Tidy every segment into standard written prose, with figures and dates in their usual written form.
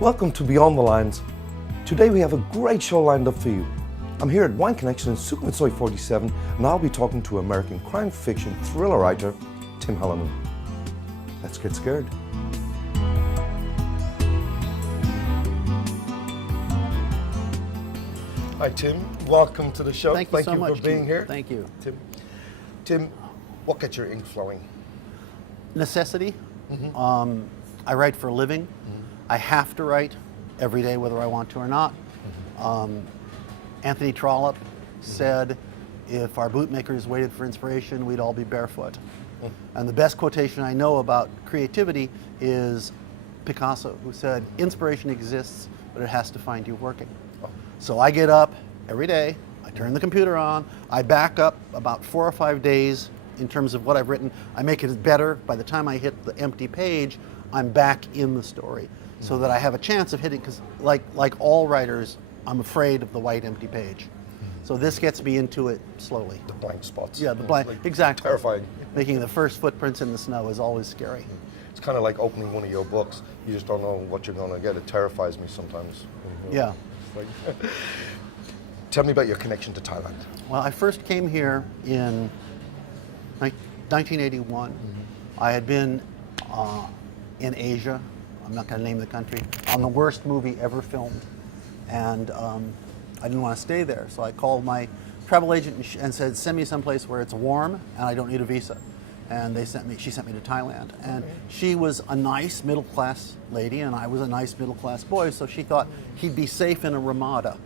Welcome to Beyond the Lines. Today we have a great show lined up for you. I'm here at Wine Connection in Sukhumvit 47 and I'll be talking to American crime fiction thriller writer Tim Hallinan. Let's get scared. Hi Tim, welcome to the show. Thank you so much for being here. Thank you. Tim, what gets your ink flowing? Necessity. I write for a living. I have to write every day whether I want to or not. Anthony Trollope said, if our bootmakers waited for inspiration, we'd all be barefoot. And the best quotation I know about creativity is Picasso, who said, inspiration exists, but it has to find you working. So I get up every day, I turn the computer on, I back up about 4 or 5 days in terms of what I've written. I make it better. By the time I hit the empty page, I'm back in the story, so that I have a chance of hitting, because like all writers, I'm afraid of the white empty page. So this gets me into it slowly. The blank spots. Yeah, the blank, exactly. Terrifying. Making the first footprints in the snow is always scary. It's kind of like opening one of your books. You just don't know what you're going to get. It terrifies me sometimes. Yeah. Tell me about your connection to Thailand. Well, I first came here in 1981. I had been in Asia, I'm not going to name the country, on the worst movie ever filmed. And I didn't want to stay there, so I called my travel agent and said, send me someplace where it's warm and I don't need a visa. And she sent me to Thailand. And she was a nice middle-class lady, and I was a nice middle-class boy, so she thought he'd be safe in a Ramada.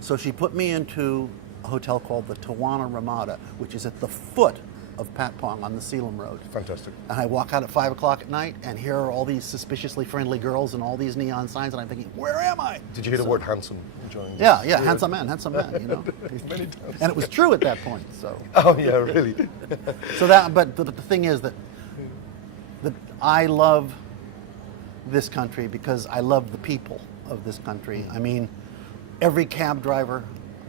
So she put me into a hotel called the Tawana Ramada, which is at the foot of Patpong on the Selam Road. Fantastic. And I walk out at 5 o'clock at night, and here are all these suspiciously friendly girls and all these neon signs, and I'm thinking, where am I? Did you hear the word handsome? Yeah, handsome man, you know. Many times. And it was true at that point, so. Oh yeah, really? So that, but the thing is that I love this country because I love the people of this country. I mean, every cab driver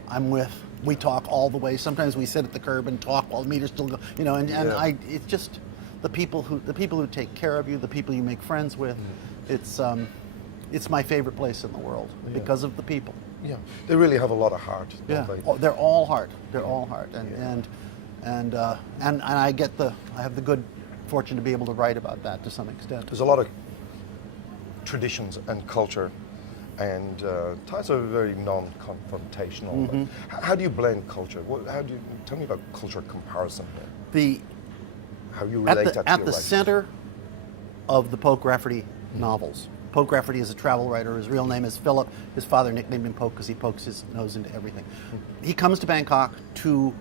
I'm with, we talk all the way. Sometimes we sit at the curb and talk while the meter's still going, you know, it's just the people who take care of you, the people you make friends with. It's my favorite place in the world because of the people. Yeah, they really have a lot of heart. Yeah, they're all heart. They're all heart, and I have the good fortune to be able to write about that to some extent. There's a lot of traditions and culture, and Thais are very non-confrontational. How do you blend culture? Tell me about culture comparison here. How you relate that to your At the writing. center of the Poke Rafferty novels. Poke Rafferty is a travel writer. His real name is Philip. His father nicknamed him Poke because he pokes his nose into everything. He comes to Bangkok to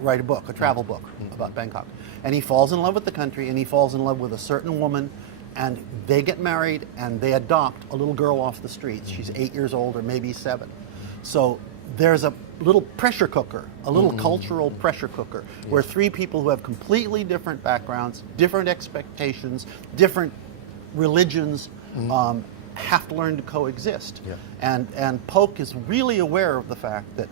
write a book, a travel book about Bangkok. And he falls in love with the country, and he falls in love with a certain woman, and they get married, and they adopt a little girl off the streets. She's 8 years old, or maybe 7. So there's a little pressure cooker, a little cultural pressure cooker, where 3 people who have completely different backgrounds, different expectations, different religions, have to learn to coexist. Yeah. And Poke is really aware of the fact that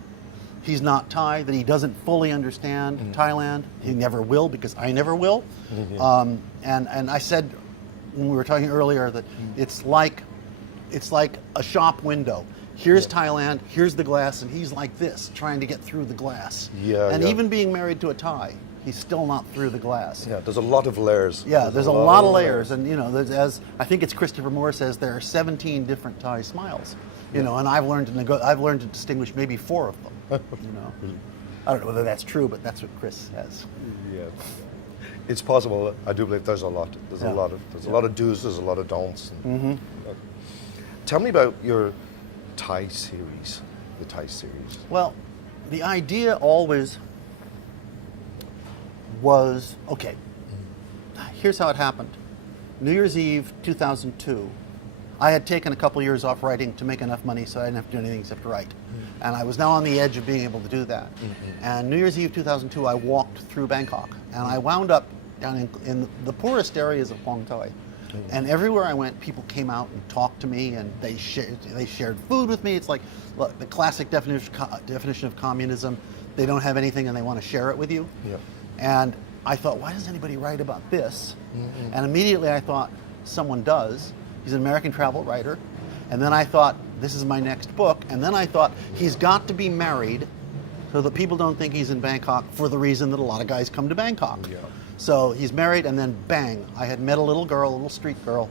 he's not Thai, that he doesn't fully understand Thailand. He never will, because I never will. And I said when we were talking earlier that it's like a shop window. Here's Thailand, here's the glass, and he's like this, trying to get through the glass. Even being married to a Thai, he's still not through the glass. Yeah, there's a lot of layers. Yeah, there's a lot of layers, and you know, as I think it's Christopher Moore says, there are 17 different Thai smiles. You know, and I've learned to distinguish maybe 4 of them. You know, I don't know whether that's true, but that's what Chris says. Yeah, it's possible. I do believe there's a lot. There's a lot of do's. There's a lot of don'ts. Tell me about your Thai series, the Thai series. Well, the idea always was, okay, here's how it happened. New Year's Eve 2002, I had taken a couple years off writing to make enough money so I didn't have to do anything except write. And I was now on the edge of being able to do that. And New Year's Eve 2002, I walked through Bangkok, and I wound up down in the poorest areas of Hong Thai. And everywhere I went, people came out and talked to me, and they shared food with me. It's like, look, the classic definition of communism. They don't have anything and they want to share it with you. Yep. And I thought, why doesn't anybody write about this? And immediately I thought, someone does. He's an American travel writer. And then I thought, this is my next book. And then I thought, he's got to be married so that people don't think he's in Bangkok, for the reason that a lot of guys come to Bangkok. Yeah. So he's married, and then bang, I had met a little girl, a little street girl,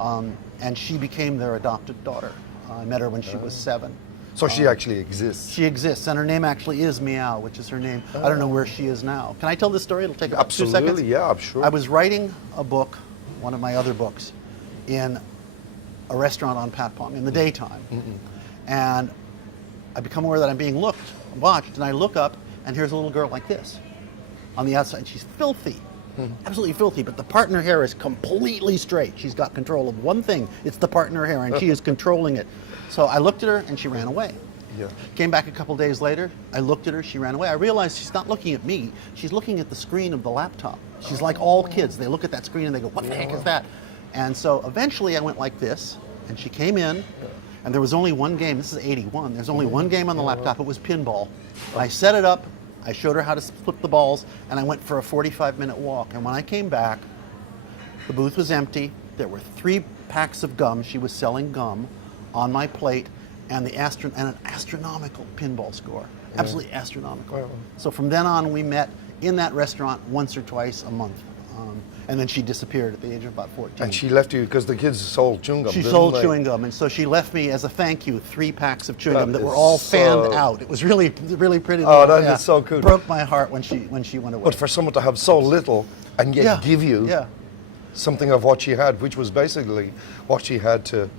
and she became their adopted daughter. I met her when she was 7. So she actually exists. She exists, and her name actually is Meow, which is her name. I don't know where she is now. Can I tell this story? It'll take about 2 seconds. Absolutely, yeah, I'm sure. I was writing a book, one of my other books, in a restaurant on Patpong in the daytime. And I become aware that I'm being watched, and I look up, and here's a little girl like this on the outside. She's filthy, absolutely filthy, but the part in her hair is completely straight. She's got control of one thing. It's the part in her hair, and she is controlling it. So I looked at her, and she ran away. Yeah. Came back a couple days later. I looked at her. She ran away. I realized she's not looking at me. She's looking at the screen of the laptop. She's like all kids. They look at that screen, and they go, what the heck is that? And so eventually I went like this, and she came in, and there was only one game. This is 81. There's only one game on the laptop. It was pinball. I set it up. I showed her how to flip the balls, and I went for a 45-minute walk. And when I came back, the booth was empty. There were 3 packs of gum. She was selling gum on my plate, and an astronomical pinball score. Absolutely astronomical. Wow. So from then on, we met in that restaurant once or twice a month. And then she disappeared at the age of about 14. And she left you because the kids sold chewing gum. She didn't sold they? chewing gum, and so she left me as a thank you 3 packs of chewing That gum that were is all fanned so- out. It was really, really pretty. Oh, little- that is so cool. Broke my heart when she went away. But for someone to have so little and yet give you yeah. something of what she had, which was basically what she had to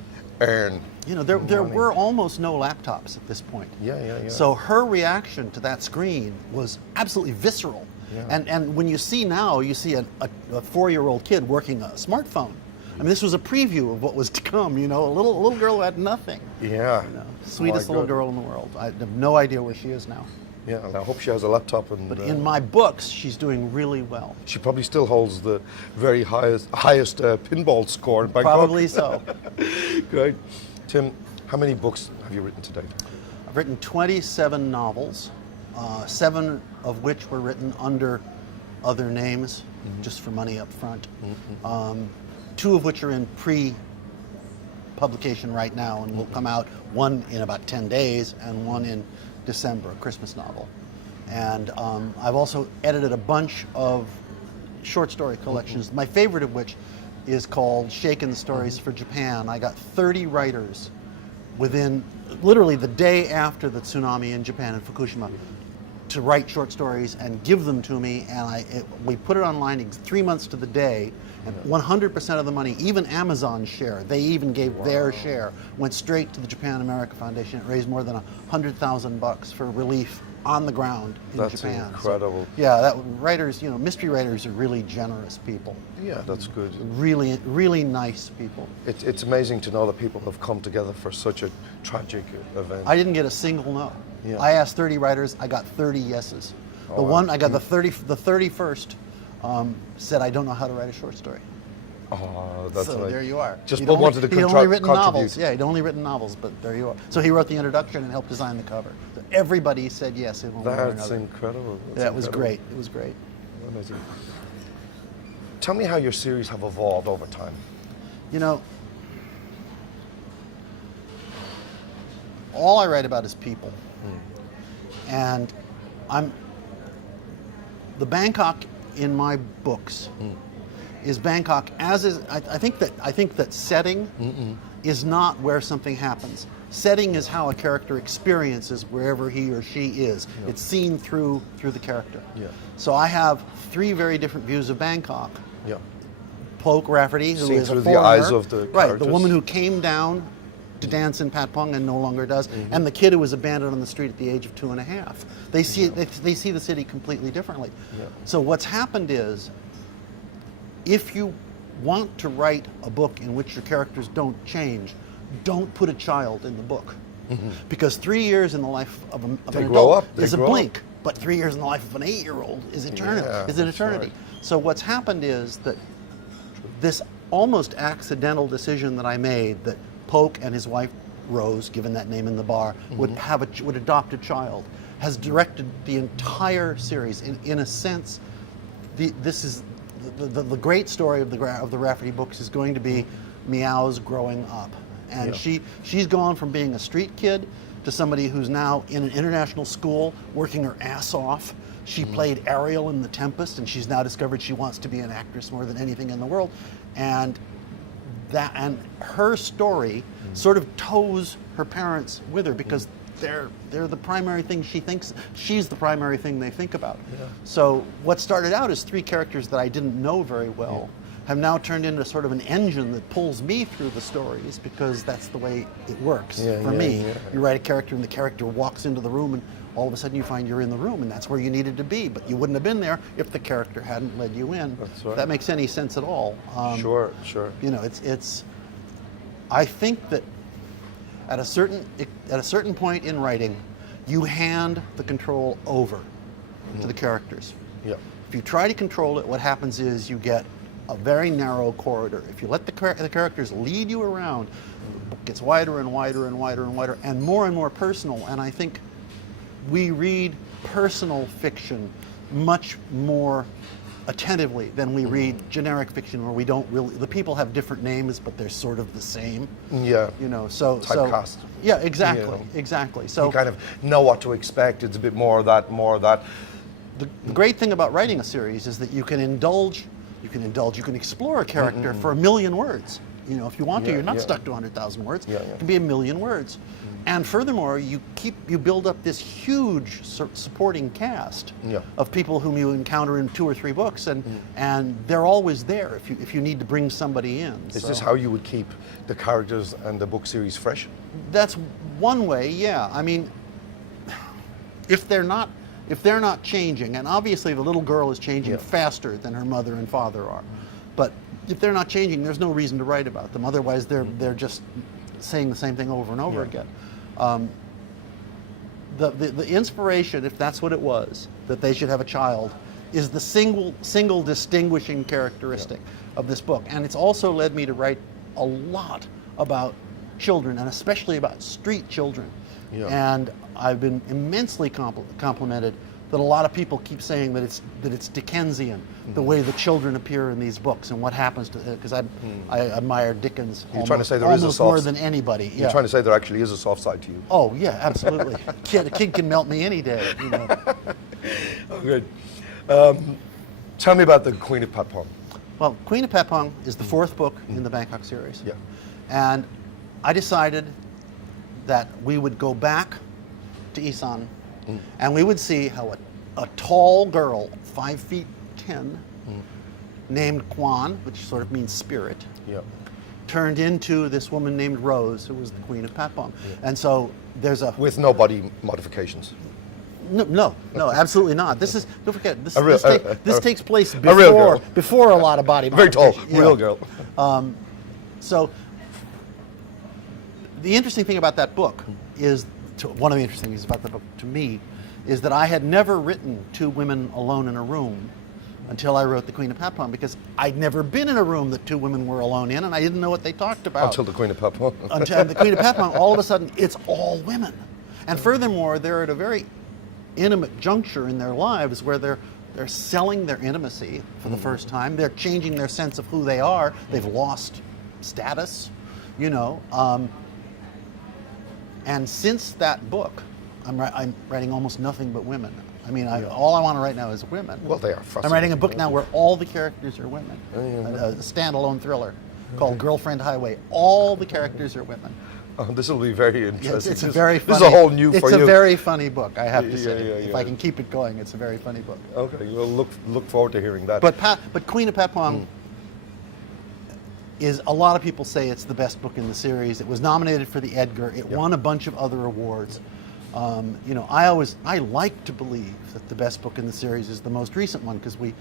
earn. You know, there money. were almost no laptops at this point. Yeah. So her reaction to that screen was absolutely visceral. Yeah. And when you see now, you see a 4-year-old kid working a smartphone. I mean, this was a preview of what was to come. You know, a little girl who had nothing. Yeah. You know, sweetest My little God. girl in the world. I have no idea where she is now. Yeah, and I hope she has a laptop. And But in my books, she's doing really well. she probably still holds the very highest pinball score in Bangkok. Probably so. Great. Tim, how many books have you written to date? I've written 27 novels, 7 of which were written under other names, just for money up front. 2 of which are in pre-publication right now and will come out, one in about 10 days and one in December, a Christmas novel. And I've also edited a bunch of short story collections, my favorite of which is called Shaken Stories for Japan. I got 30 writers within literally the day after the tsunami in Japan in Fukushima to write short stories and give them to me, and we put it online 3 months to the day, and 100% of the money, even Amazon's share, they even gave their share, went straight to the Japan America Foundation. It raised more than $100,000 for relief on the ground in That's Japan. incredible. So, yeah, writers, you know, mystery writers are really generous people. Yeah, that's good. Really, really nice people. It's amazing to know that people have come together for such a tragic event. I didn't get a single no. Yeah. I asked 30 writers, I got 30 yeses. The one I got the 31st said, I don't know how to write a short story. Oh, that's So nice. there you are. Just He'd only- wanted to he'd only written contribute. novels. Yeah, he'd only written novels, but there you are. So he wrote the introduction and helped design the cover. So everybody said yes in one way or That's another. incredible. That's Yeah, it was incredible. great. It was great. Amazing. Tell me how your series have evolved over time. You know, all I write about is people. And the Bangkok in my books is Bangkok as is. I think that setting is not where something happens. Setting is how a character experiences wherever he or she is. Yeah. It's seen through the character. Yeah. So I have 3 very different views of Bangkok. Yeah. Poke Rafferty, who Seen is a through the foreigner, eyes of the right, characters. the woman who came down to dance in Patpong and no longer does, and the kid who was abandoned on the street at the age of 2.5. They see they see the city completely differently. Yeah. So what's happened is, if you want to write a book in which your characters don't change, don't put a child in the book, because 3 years in the life of an They adult grow up. They is a grow up. blink, but 3 years in the life of an 8-year-old is eternity. Yeah, is an that's eternity. right. So what's happened is that this almost accidental decision that I made, that Polk and his wife Rose, given that name in the bar, would adopt a child, has directed the entire series. In a sense, this is the great story of the Rafferty books is going to be Meow's growing up, And Yeah. she's gone from being a street kid to somebody who's now in an international school working her ass off. She played Ariel in The Tempest, and she's now discovered she wants to be an actress more than anything in the world. And her story sort of tows her parents with her, because they're the primary thing she thinks. She's the primary thing they think about. Yeah. So what started out as 3 characters that I didn't know very well have now turned into sort of an engine that pulls me through the stories, because that's the way it works for me. Yeah. You write a character and the character walks into the room, and all of a sudden you find you're in the room, and that's where you needed to be, but you wouldn't have been there if the character hadn't led you in. That's right. If that makes any sense at all. Sure. You know, it's. I think that at a certain point in writing, you hand the control over to the characters. Yeah. If you try to control it, what happens is you get a very narrow corridor. If you let the characters lead you around, the book gets wider and wider and wider and wider and more personal. And I think we read personal fiction much more attentively than we read generic fiction, where we don't really, the people have different names, but they're sort of the same. Yeah. You know, so Typecast. Yeah, exactly, You know. exactly. So You kind of know what to expect. It's a bit more of that, the great thing about writing a series is that you can indulge, you can explore a character for 1 million words. You know, if you want to, Yeah, you're not yeah. stuck to 100,000 words. Yeah, yeah. It can be 1 million words. And furthermore, you build up this huge supporting cast Yeah. of people whom you encounter in 2 or 3 books, and they're always there if you need to bring somebody in. Is So this how you would keep the characters and the book series fresh? that's one way, yeah. I mean, if they're not changing, and obviously the little girl is changing Yeah. faster than her mother and father are, but if they're not changing, there's no reason to write about them. Otherwise, they're just saying the same thing over and over again. The inspiration, if that's what it was, that they should have a child, is the single distinguishing characteristic of this book. And it's also led me to write a lot about children, and especially about street children. Yeah. And I've been immensely complimented that a lot of people keep saying that it's Dickensian, the way the children appear in these books and what happens to, because I admire Dickens trying to say there is a almost soft- more than anybody. You're trying to say there actually is a soft side to you. Oh yeah, absolutely. A kid can melt me any day. You know. Oh, good. Tell me about the Queen of Patpong. Well, Queen of Patpong is the 4th book in the Bangkok series. Yeah. And I decided that we would go back to Isan, and we would see how a tall girl, 5'10", named Kwan, which sort of means spirit, Yeah. turned into this woman named Rose, who was the Queen of Patpong. And so there's a With no body modifications. no, absolutely not. This is, don't forget, this takes place a real girl. before a lot of body Very tall, modification. Yeah. real girl. So the interesting thing about that book is, one of the interesting things about the book to me, is that I had never written 2 women alone in a room until I wrote The Queen of Patpong, because I'd never been in a room that 2 women were alone in, and I didn't know what they talked about. Until the Queen of Patpong. Until the Queen of Patpong, all of a sudden, it's all women. And furthermore, they're at a very intimate juncture in their lives where they're selling their intimacy for the first time. They're changing their sense of who they are. They've lost status, you know. And since that book, I'm writing almost nothing but women. I mean, all I want to write now is women. Well, they are fascinating. I'm writing a book now where all the characters are women. Yeah. A standalone thriller called Girlfriend Highway. All the characters are women. Oh, this will be very interesting. It's a very funny. This is a whole new for you. It's a very funny book, I have to Yeah, say. yeah, If yeah. I can keep it going, it's a very funny book. Okay, we'll look forward to hearing that. But Queen of Patpong is, a lot of people say it's the best book in the series. It was nominated for the Edgar. It won a bunch of other awards. You know, I like to believe that the best book in the series is the most recent one, because we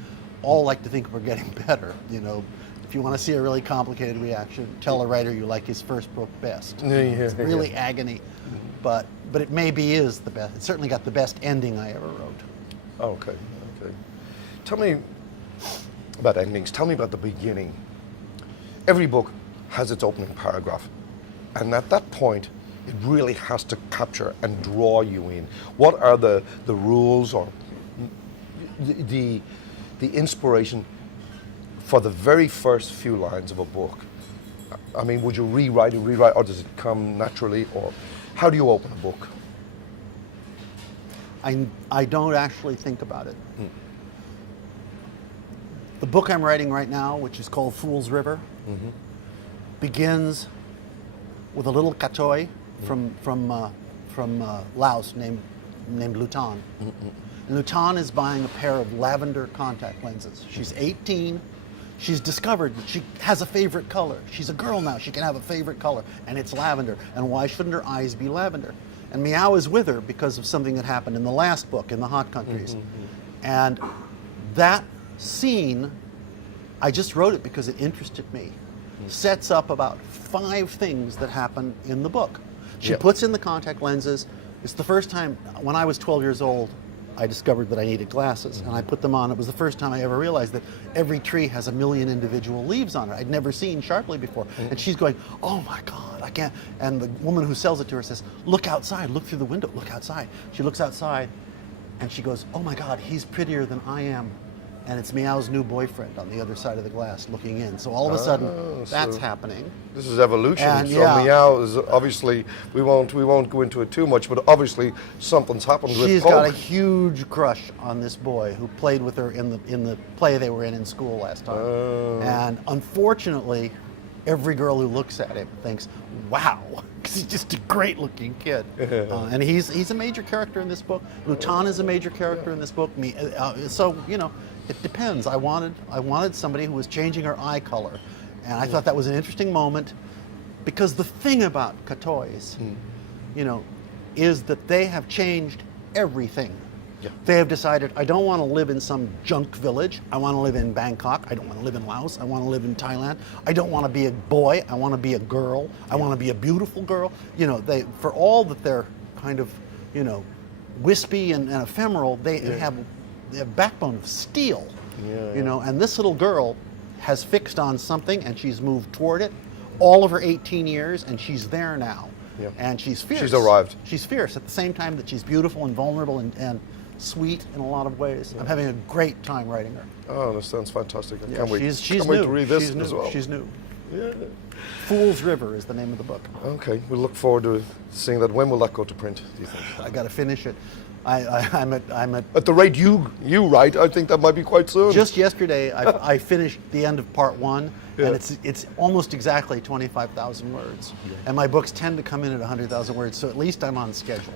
all like to think we're getting better. You know, if you want to see a really complicated reaction, tell a writer you like his first book best. It's really agony, but it maybe is the best. It certainly got the best ending I ever wrote. Okay. Tell me about endings. Tell me about the beginning. Every book has its opening paragraph, and at that point, it really has to capture and draw you in. What are the rules or the inspiration for the very first few lines of a book I mean, would you rewrite, or does it come naturally, or how do you open a book? I don't actually think about it. The book I'm writing right now, which is called Fool's River, begins with a little katoi from Laos named Lutan. And Lutan is buying a pair of lavender contact lenses. She's 18. She's discovered that she has a favorite color. She's a girl now. She can have a favorite color, and it's lavender. And why shouldn't her eyes be lavender? And Meow is with her because of something that happened in the last book, in the Hot Countries. And that scene, I just wrote it because it interested me, sets up about 5 things that happen in the book. She puts in the contact lenses. It's the first time, when I was 12 years old, I discovered that I needed glasses, and I put them on. It was the first time I ever realized that every tree has 1 million individual leaves on it. I'd never seen sharply before. And she's going, oh my God, I can't. And the woman who sells it to her says, look outside, look through the window, look outside. She looks outside, and she goes, oh my God, he's prettier than I am. And it's Meow's new boyfriend on the other side of the glass looking in. So all of a sudden, that's happening. This is evolution. And, so Meow is obviously, we won't go into it too much, but obviously something's happened with She's Poke. got a huge crush on this boy who played with her in the play they were in school last time. And unfortunately, every girl who looks at him thinks, wow, because he's just a great looking kid. And he's a major character in this book. Lutan is a major character in this book. So, you know, it depends. I wanted somebody who was changing her eye color. And I thought that was an interesting moment, because the thing about katois, you know, is that they have changed everything. They have decided, I don't want to live in some junk village. I want to live in Bangkok. I don't want to live in Laos. I want to live in Thailand. I don't want to be a boy. I want to be a girl. I want to be a beautiful girl. You know, for all that they're kind of, you know, wispy and ephemeral, they have a backbone of steel. You know, and this little girl has fixed on something, and she's moved toward it all of her 18 years, and she's there now. And she's fierce. She's arrived. She's fierce at the same time that she's beautiful and vulnerable and sweet in a lot of ways. I'm having a great time writing her. Oh, that sounds fantastic. I can't wait, She's can't new. wait to read this She's new. as well. She's new. Yeah. Fool's River is the name of the book. Okay, we'll look forward to seeing that. When will that go to print, do you think? I got to finish it. I'm at. At the rate you write, I think that might be quite soon. Just yesterday, I finished the end of part 1, and it's almost exactly 25,000 words. And my books tend to come in at 100,000 words, so at least I'm on schedule.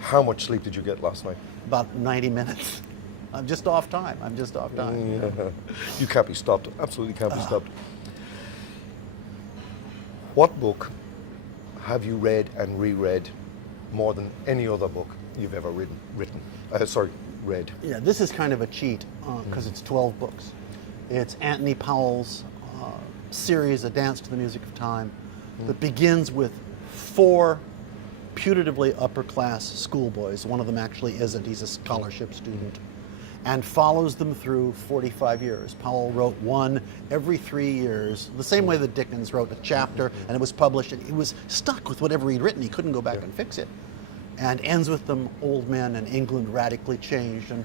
How much sleep did you get last night? About 90 minutes. I'm just off time. You can't be stopped. Absolutely can't be stopped. What book have you read and reread more than any other book you've ever written? Read. Yeah, this is kind of a cheat because it's 12 books. It's Anthony Powell's series, A Dance to the Music of Time, that begins with 4 putatively upper-class schoolboys. One of them actually isn't. He's a scholarship student. And follows them through 45 years. Powell wrote one every 3 years, the same way that Dickens wrote a chapter, and it was published, and he was stuck with whatever he'd written. He couldn't go back and fix it. And ends with them old men and England radically changed. And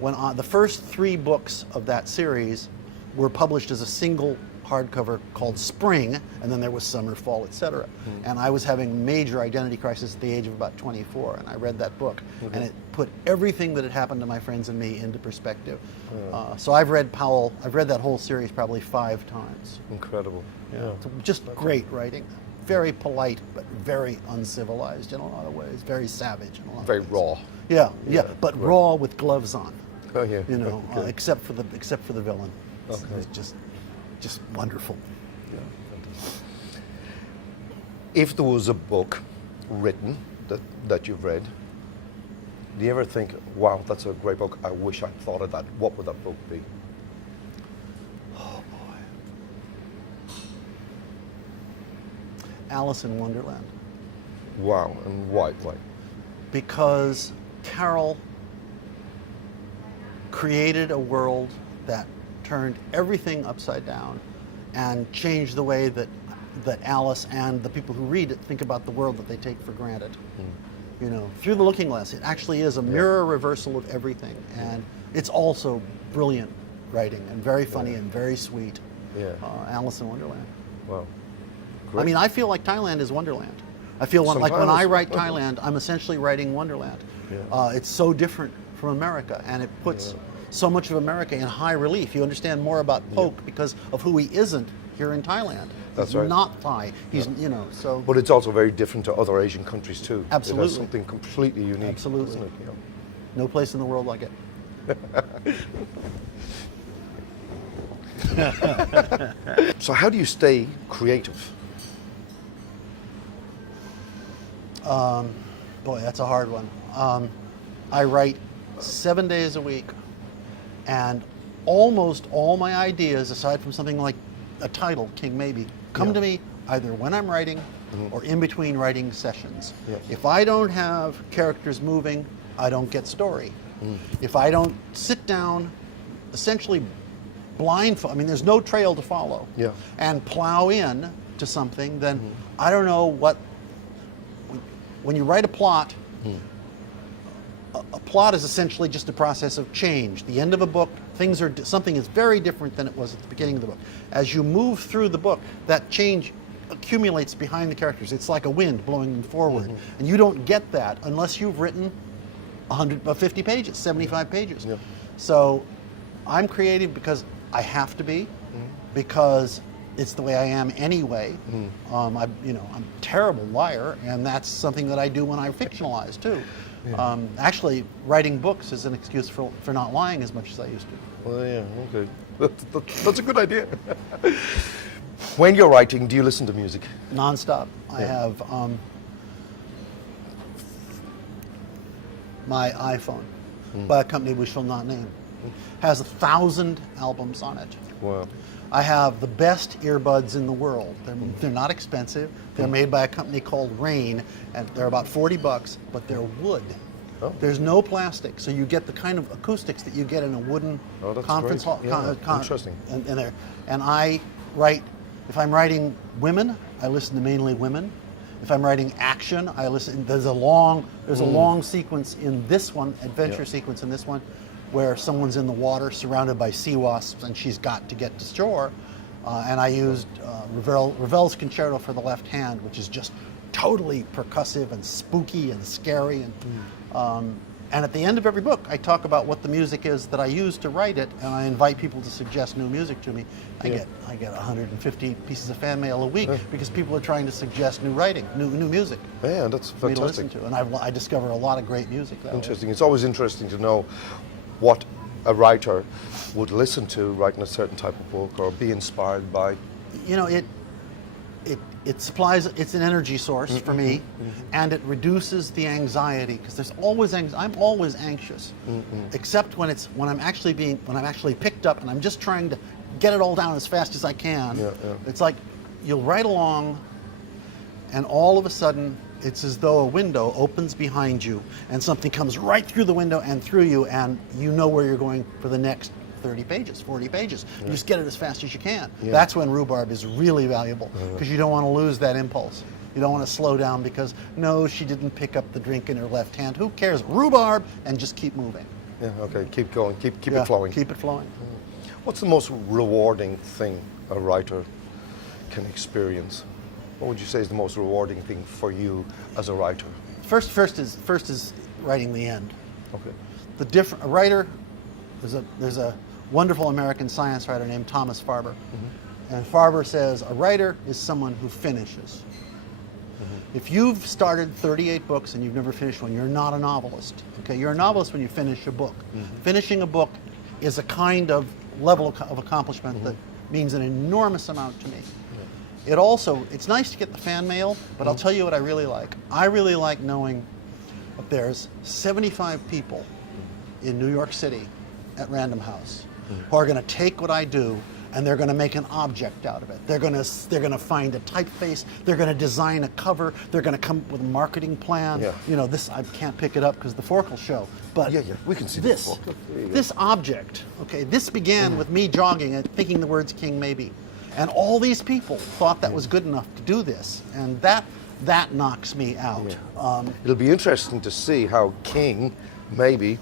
when the first 3 books of that series were published as a single hardcover called Spring, and then there was Summer, Fall, etc. And I was having a major identity crisis at the age of about 24, and I read that book, and it put everything that had happened to my friends and me into perspective. So I've read that whole series probably 5 times. Incredible. Yeah. Just great writing. Very polite, but very uncivilized in a lot of ways. Very savage in a lot Very of ways. raw. Yeah, but raw with gloves on. Oh yeah. You know, Okay. except for the villain. It's just wonderful. Yeah. If there was a book written that you've read, do you ever think, wow, that's a great book, I wish I'd thought of that? What would that book be? Oh boy. Alice in Wonderland. Wow, and why? Because Carol created a world that turned everything upside down and changed the way that Alice and the people who read it think about the world that they take for granted. You know, through the looking glass, it actually is a mirror reversal of everything, and it's also brilliant writing and very funny and very sweet. Yeah. Alice in Wonderland. Wow. I Great. mean, I feel like Thailand is Wonderland. I feel like when Sometimes. I write Thailand, I'm essentially writing Wonderland. Yeah. It's so different from America, and it puts so much of America in high relief. You understand more about Polk because of who he isn't here in Thailand. That's He's right. not Thai. He's, you know, so. But it's also very different to other Asian countries too. It Absolutely. has something completely unique. Absolutely. Isn't it? You know? No place in the world like it. So how do you stay creative? Boy, that's a hard one. I write 7 days a week, and almost all my ideas, aside from something like a title, King Maybe, come to me either when I'm writing or in between writing sessions. Yeah. If I don't have characters moving, I don't get story. If I don't sit down, essentially blindfold, I mean, there's no trail to follow, Yeah. and plow in to something, then I don't know what. When you write a plot, a plot is essentially just a process of change. The end of a book, something is very different than it was at the beginning of the book. As you move through the book, that change accumulates behind the characters. It's like a wind blowing them forward, and you don't get that unless you've written 150 pages, 75 pages. Yeah. So, I'm creative because I have to be, because it's the way I am anyway. I'm a terrible liar, and that's something that I do when I fictionalize too. Actually, writing books is an excuse for not lying as much as I used to. Well, yeah, okay. That's a good idea. When you're writing, do you listen to music? Nonstop. I have my iPhone by a company we shall not name. Has 1,000 albums on it. Wow. I have the best earbuds in the world. They're not expensive. They're made by a company called Rain, and they're about $40, but they're wood. Oh. There's no plastic, so you get the kind of acoustics that you get in a wooden that's conference great. hall. Yeah, interesting. And I write. If I'm writing women, I listen to mainly women. If I'm writing action, I listen. There's a long sequence in this one, adventure sequence in this one, where someone's in the water surrounded by sea wasps and she's got to get to shore. And I used Ravel's Concerto for the Left Hand, which is just totally percussive and spooky and scary. And at the end of every book, I talk about what the music is that I use to write it, and I invite people to suggest new music to me. I get 150 pieces of fan mail a week because people are trying to suggest new writing, new music. Yeah, that's for me to listen fantastic. to, and I discover a lot of great music that way. Interesting. It's always interesting to know what a writer would listen to writing a certain type of book or be inspired by. You know, it supplies, it's an energy source for me, and it reduces the anxiety, because there's always I'm always anxious, except when I'm actually picked up and I'm just trying to get it all down as fast as I can. It's like you'll write along, and all of a sudden it's as though a window opens behind you and something comes right through the window and through you, and you know where you're going for the next 30 pages, 40 pages. You just get it as fast as you can. That's when rhubarb is really valuable, because you don't want to lose that impulse. You don't want to slow down because, no, she didn't pick up the drink in her left hand. Who cares? Rhubarb, and just keep moving. Yeah, okay, keep going, keep it flowing. Keep it flowing. What's the most rewarding thing a writer can experience? What would you say is the most rewarding thing for you as a writer? First is writing the end. Okay. A writer, there's a wonderful American science writer named Thomas Farber. And Farber says a writer is someone who finishes. If you've started 38 books and you've never finished one, you're not a novelist. Okay, you're a novelist when you finish a book. Finishing a book is a kind of level of accomplishment that means an enormous amount to me. It's nice to get the fan mail, but I'll tell you what I really like. I really like knowing that there's 75 people in New York City at Random House who are going to take what I do and they're going to make an object out of it. They're going to find a typeface. They're going to design a cover. They're going to come up with a marketing plan. You know, this I can't pick it up because the fork will show. But we can see this. This object. Okay, this began with me jogging and thinking the words "King Maybe," and all these people thought that was good enough to do this, and that knocks me out. It'll be interesting to see how King Maybe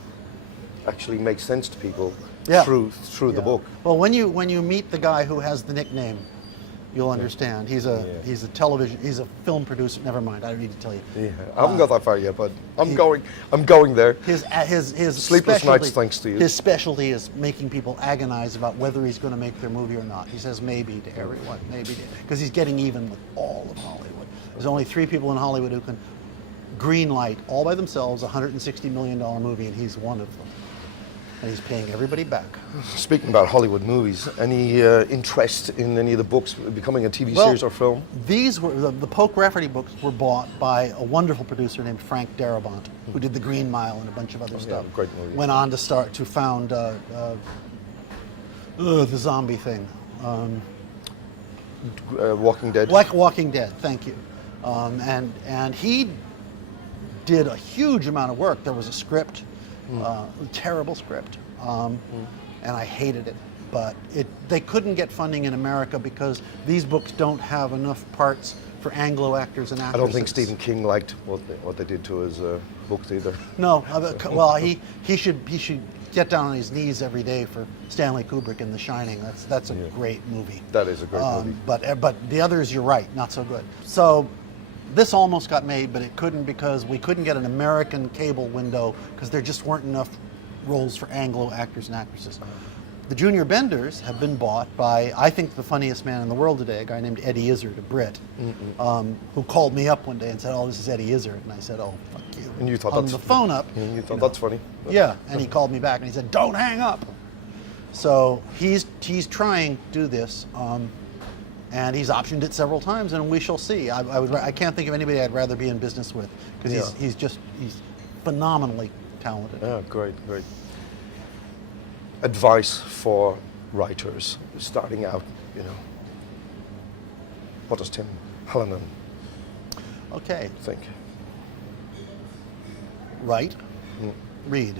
actually makes sense to people Yeah. through the Yeah. book. Well, when you meet the guy who has the nickname, you'll understand. He's a he's a film producer. Never mind, I don't need to tell you. Yeah, I haven't got that far yet, but I'm going there. His Sleepless specialty- nights, thanks to you. His specialty is making people agonize about whether he's going to make their movie or not. He says maybe to everyone, maybe, because he's getting even with all of Hollywood. There's only 3 people in Hollywood who can green light all by themselves a $160 million movie, and he's one of them. And he's paying everybody back. Speaking about Hollywood movies, any interest in any of the books becoming a TV series or film? These were the Poke Rafferty books were bought by a wonderful producer named Frank Darabont, who did The Green Mile and a bunch of other stuff. Great movie. Went on to found the zombie thing. Walking Dead. Like Walking Dead, thank you. And he did a huge amount of work. There was a script, terrible script, and I hated it. But they couldn't get funding in America because these books don't have enough parts for Anglo actors and actresses. I don't think Stephen King liked what they did to his books either. No, well, he should get down on his knees every day for Stanley Kubrick in The Shining. That's a great movie. That is a great movie. But the others, you're right, not so good. So this almost got made, but it couldn't because we couldn't get an American cable window because there just weren't enough roles for Anglo actors and actresses. The Junior Benders have been bought by, I think, the funniest man in the world today, a guy named Eddie Izzard, a Brit, who called me up one day and said, "Oh, this is Eddie Izzard." And I said, "Oh, fuck you." And you thought hung the phone up. You thought that's funny. Yeah, and he called me back and he said, "Don't hang up." So he's trying to do this, and he's optioned it several times, and we shall see. I can't think of anybody I'd rather be in business with because he's phenomenally talented. Yeah, great. Advice for writers starting out, what does Tim Hallinan Okay, think? write, read.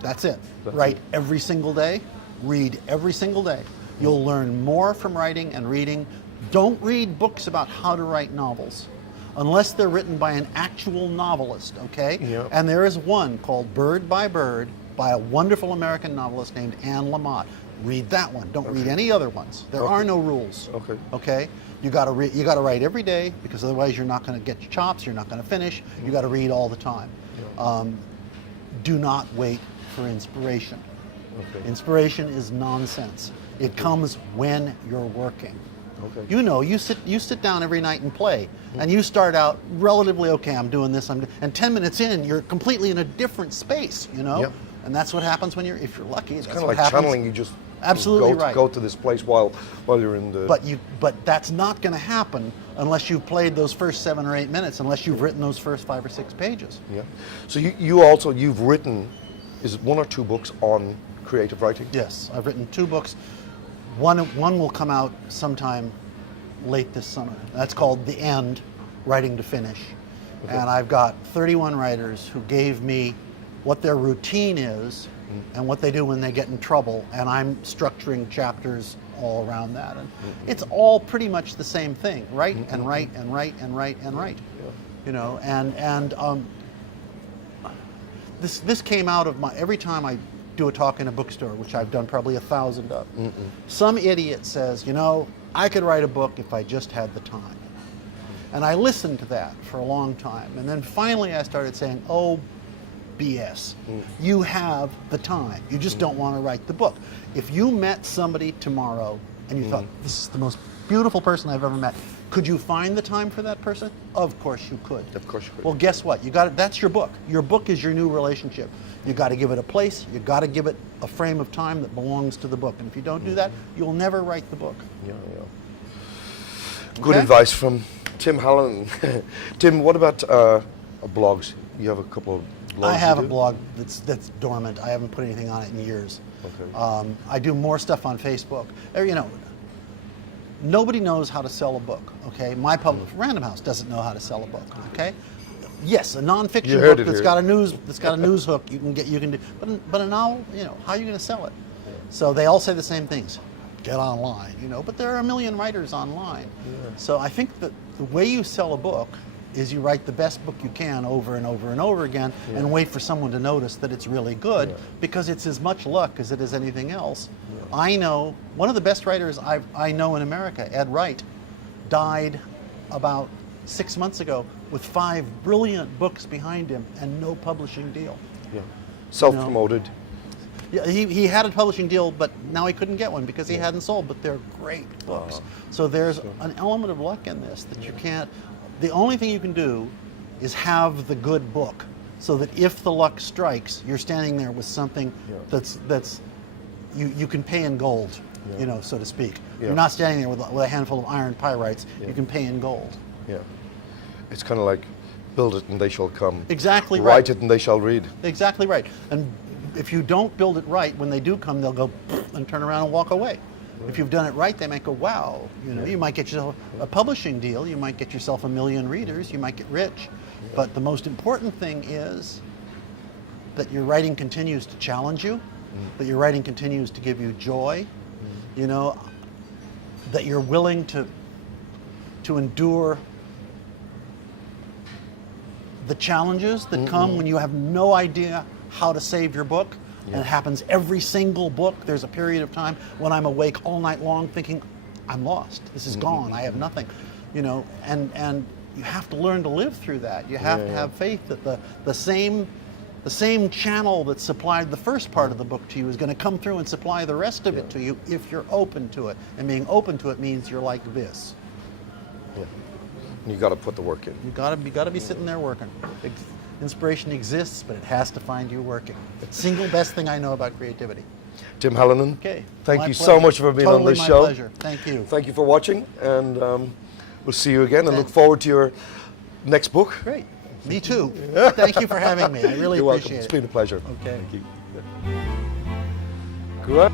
That's it. That's Write it. every single day, read every single day. You'll learn more from writing and reading. Don't read books about how to write novels unless they're written by an actual novelist, okay? Yeah. And there is one called Bird by Bird by a wonderful American novelist named Anne Lamott. Read that one. Don't read any other ones. There are no rules. Okay. Okay? You got to write every day because otherwise you're not going to get your chops, you're not going to finish. You got to read all the time. Do not wait for inspiration. Okay. Inspiration is nonsense. It comes when you're working. Okay. You sit down every night and play, and you start out relatively okay. I'm doing this. And 10 minutes in, you're completely in a different space. Yep. And that's what happens when if you're lucky. It's Kind of like channeling. You just Absolutely right. go to this place while you're in the. But that's not going to happen unless you've played those first 7 or 8 minutes. Unless you've written those first 5 or 6 pages. Yeah. So you've written, is it 1 or 2 books on creative writing? Yes, I've written 2 books. One will come out sometime late this summer. That's called The End, Writing to Finish. Okay. And I've got 31 writers who gave me what their routine is and what they do when they get in trouble, and I'm structuring chapters all around that. And it's all pretty much the same thing, write and write and write and write and write. This came out of every time I do a talk in a bookstore, which I've done probably 1,000 of. Some idiot says, I could write a book if I just had the time. And I listened to that for a long time. And then finally I started saying, oh, BS. You have the time. You just don't want to write the book. If you met somebody tomorrow and you thought, this is the most beautiful person I've ever met, could you find the time for that person? Of course you could. Of course you could. Well, guess what? That's your book. Your book is your new relationship. You got to give it a place. You got to give it a frame of time that belongs to the book. And if you don't do that, you'll never write the book. Yeah. Good advice from Tim Hallinan. Tim, what about blogs? You have a couple of blogs. I have a blog that's dormant. I haven't put anything on it in years. Okay. I do more stuff on Facebook. Nobody knows how to sell a book. Okay, my publisher, Random House, doesn't know how to sell a book. Okay. Yes, a nonfiction book that's got a news hook you can do, but a novel, how are you going to sell it? Yeah. So they all say the same things. Get online, but there are a million writers online. Yeah. So I think that the way you sell a book is you write the best book you can over and over and over again and wait for someone to notice that it's really good because it's as much luck as it is anything else. I know one of the best writers I know in America, Ed Wright, died about 6 months ago with 5 brilliant books behind him and no publishing deal. Yeah. Self-promoted. Yeah, he had a publishing deal, but now he couldn't get one because he hadn't sold, but they're great books. So there's an element of luck in this that you can't, the only thing you can do is have the good book so that if the luck strikes, you're standing there with something that's you can pay in gold, you know, so to speak. You're not standing there with a handful of iron pyrites, you can pay in gold. Yeah. It's kind of like, build it and they shall come. Exactly right. Write it and they shall read. Exactly right. And if you don't build it right, when they do come, they'll go and turn around and walk away. If you've done it right, they might go, wow. You know, you might get yourself a publishing deal, you might get yourself 1 million readers, you might get rich. But the most important thing is that your writing continues to challenge you, that your writing continues to give you joy, you know, that you're willing to endure the challenges that come when you have no idea how to save your book. And it happens every single book. There's a period of time when I'm awake all night long thinking, I'm lost. This is gone. I have nothing. You know, and you have to learn to live through that. You have to have faith that the same channel that supplied the first part of the book to you is going to come through and supply the rest of it to you if you're open to it. And being open to it means you're like this. Yeah. You got to put the work in. You got to be sitting there working. Inspiration exists, but it has to find you working. Single best thing I know about creativity. Tim Hallinan, Okay. thank My you pleasure. so much for being on Totally this my show. Pleasure. Thank you. Thank you for watching, and we'll see you again, and look forward to your next book. Great. Me too. Thank you for having me. I really You're welcome. appreciate It's it. been a pleasure. Okay. Thank you. Great.